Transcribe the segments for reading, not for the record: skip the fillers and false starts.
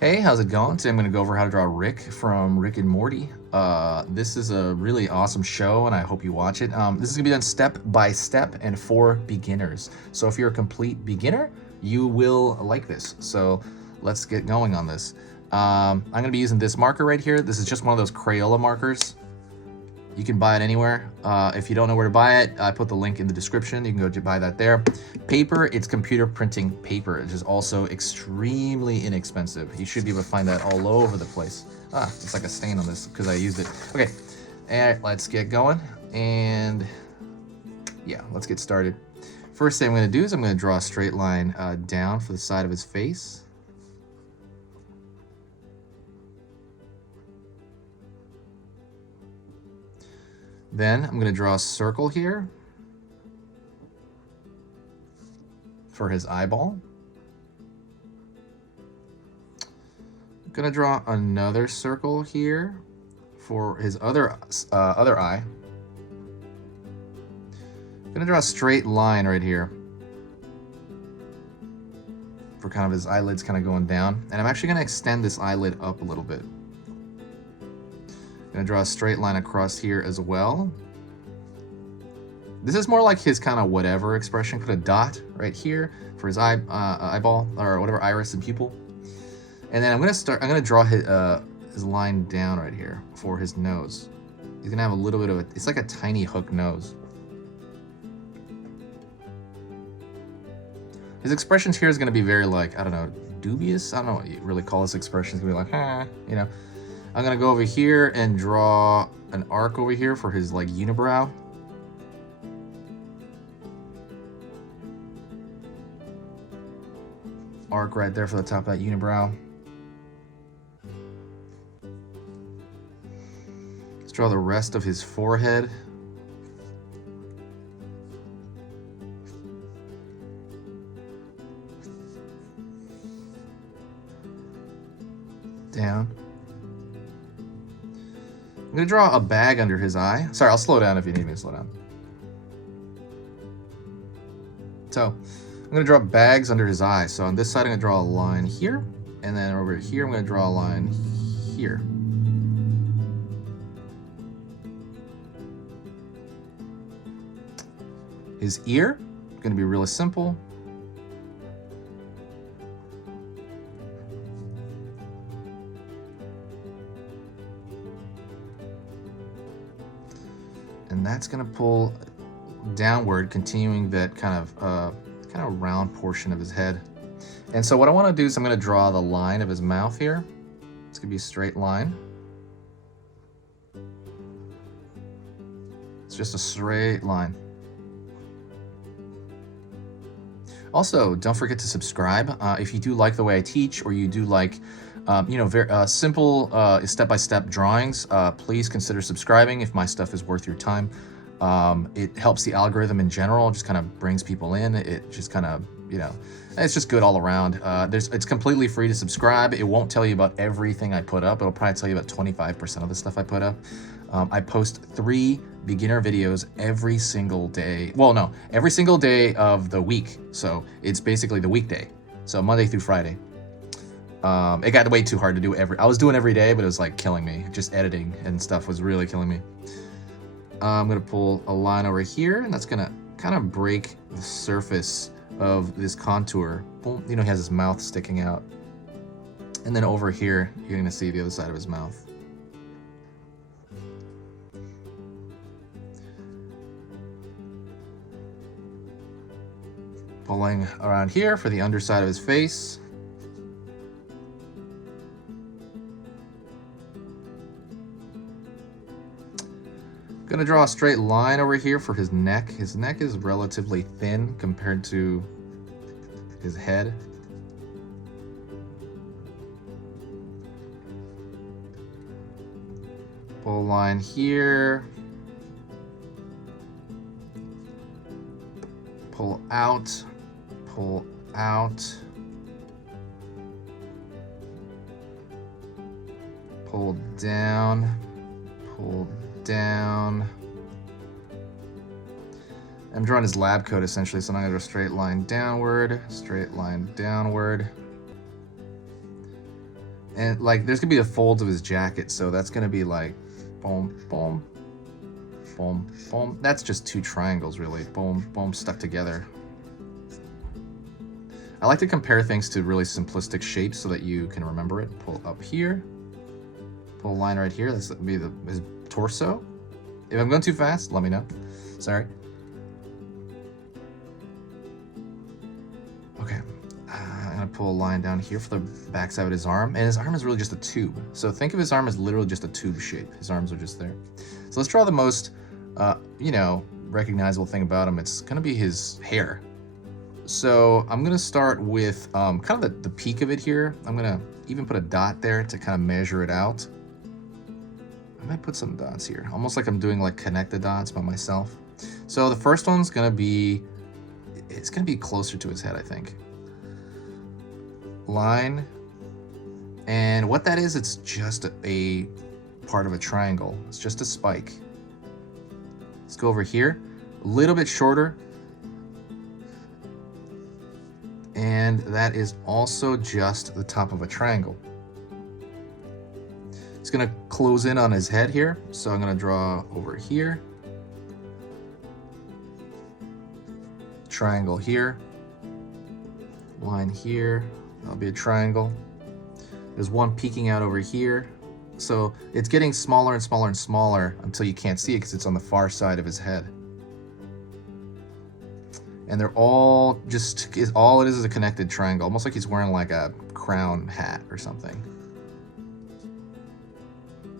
Hey, how's it going? Today I'm going to go over how to draw Rick from Rick and Morty. This is a really awesome show and I hope you watch it. This is going to be done step by step and for beginners. So if you're a complete beginner, you will like this. So let's get going on this. I'm going to be using this marker right here. This is just one of those Crayola markers. You can buy it anywhere. If you don't know where to buy it, I put the link in the description. You can go to buy that there. Paper, it's computer printing paper, which is also extremely inexpensive. You should be able to find that all over the place. It's like a stain on this because I used it. Okay, and let's get going. And yeah, let's get started. First thing I'm going to do is I'm going to draw a straight line down for the side of his face. Then I'm going to draw a circle here for his eyeball. I'm going to draw another circle here for his other eye. I'm going to draw a straight line right here for kind of his eyelids kind of going down. And I'm actually going to extend this eyelid up a little bit. I'm going to draw a straight line across here as well. This is more like his kind of whatever expression. Put a dot right here for his eyeball or whatever, iris and pupil. And then I'm going to draw his line down right here for his nose. He's going to have a little bit of it's like a tiny hook nose. His expressions here is going to be very like, I don't know, dubious. I don't know what you really call this expression. It's going to be like, you know. I'm going to go over here and draw an arc over here for his like unibrow. Arc right there for the top of that unibrow. Let's draw the rest of his forehead. Down. I'm going to draw a bag under his eye. Sorry, I'll slow down if you need me to slow down. So, I'm going to draw bags under his eye. So on this side, I'm going to draw a line here. And then over here, I'm going to draw a line here. His ear, going to be really simple. And that's going to pull downward, continuing that kind of round portion of his head. And so what I want to do is I'm going to draw the line of his mouth here. It's going to be a straight line. It's just a straight line. Also, don't forget to subscribe. If you do like the way I teach, or you do like very simple step-by-step drawings, please consider subscribing if my stuff is worth your time. It helps the algorithm in general, just kind of brings people in. It just kind of, it's just good all around. It's completely free to subscribe. It won't tell you about everything I put up. It'll probably tell you about 25% of the stuff I put up. I post 3 beginner videos every single day. Well, no, every single day of the week. So it's basically the weekday. So Monday through Friday. It got way too hard to do I was doing every day, but it was like killing me. Just editing and stuff was really killing me. I'm going to pull a line over here, and that's going to kind of break the surface of this contour. Boom, he has his mouth sticking out. And then over here, you're going to see the other side of his mouth. Pulling around here for the underside of his face. Gonna draw a straight line over here for his neck. His neck is relatively thin compared to his head. Pull a line here. Pull out. Pull out. Pull down. Pull down. I'm drawing his lab coat essentially, so I'm going to go straight line downward, straight line downward. And like, there's gonna be the folds of his jacket, so that's gonna be like, boom, boom, boom, boom. That's just 2 triangles, really. Boom, boom, stuck together. I like to compare things to really simplistic shapes so that you can remember it. Pull up here, pull a line right here. This would be his torso. If I'm going too fast, let me know. Sorry. Okay. I'm gonna pull a line down here for the backside of his arm, and his arm is really just a tube. So think of his arm as literally just a tube shape. His arms are just there. So let's draw the most, you know, recognizable thing about him. It's gonna be his hair. So I'm gonna start with kind of the peak of it here. I'm gonna even put a dot there to kind of measure it out. I might put some dots here, almost like I'm doing like connect the dots by myself. So the first one's gonna be, it's gonna be closer to his head, I think. Line, and what that is, it's just a part of a triangle. It's just a spike. Let's go over here, a little bit shorter, and that is also just the top of a triangle. It's gonna close in on his head here, so I'm gonna draw over here, triangle here, line here. That'll be a triangle. There's one peeking out over here. So it's getting smaller and smaller and smaller until you can't see it because it's on the far side of his head. And they're all just, all it is a connected triangle, almost like he's wearing like a crown hat or something.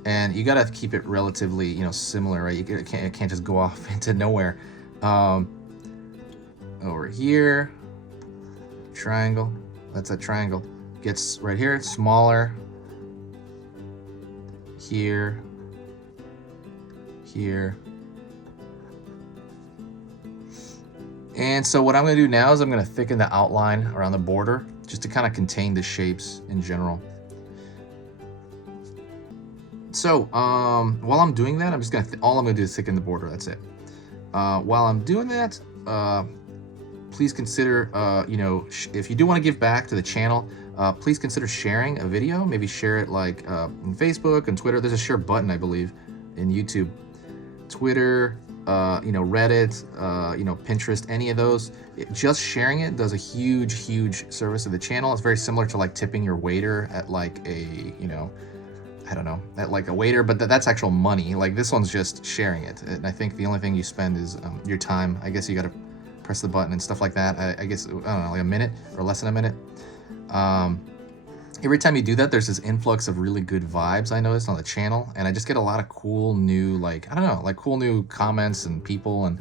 And you gotta keep it relatively, you know, similar, right? It can't just go off into nowhere. Over here, triangle. That's a triangle. Gets right here, smaller. Here. Here. And so what I'm gonna do now is I'm gonna thicken the outline around the border just to kind of contain the shapes in general. So while I'm doing that, I'm just gonna, all I'm gonna do is thicken the border, that's it. While I'm doing that, please consider, you know, if you do want to give back to the channel, please consider sharing a video. Maybe share it like on Facebook and Twitter. There's a share button, I believe, in YouTube, Twitter, you know, Reddit, you know, Pinterest, any of those. Just sharing it does a huge, huge service to the channel. It's very similar to like tipping your waiter at like a, you know, I don't know, at like a waiter, but that's actual money. Like this one's just sharing it. And I think the only thing you spend is your time. I guess you got to press the button and stuff like that. I guess, I don't know, like a minute or less than a minute. Every time you do that, there's this influx of really good vibes I noticed on the channel, and I just get a lot of cool new, like, I don't know, like cool new comments and people, and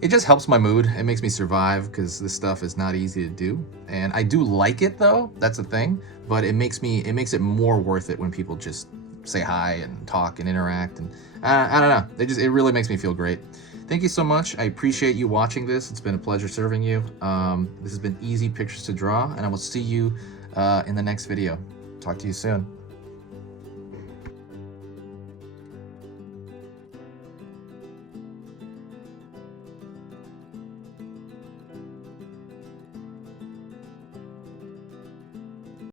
it just helps my mood. It makes me survive because this stuff is not easy to do, and I do like it though. That's the thing, but it makes it more worth it when people just say hi and talk and interact, and I don't know. It really makes me feel great. Thank you so much. I appreciate you watching this. It's been a pleasure serving you. This has been Easy Pictures to Draw, and I will see you in the next video. Talk to you soon.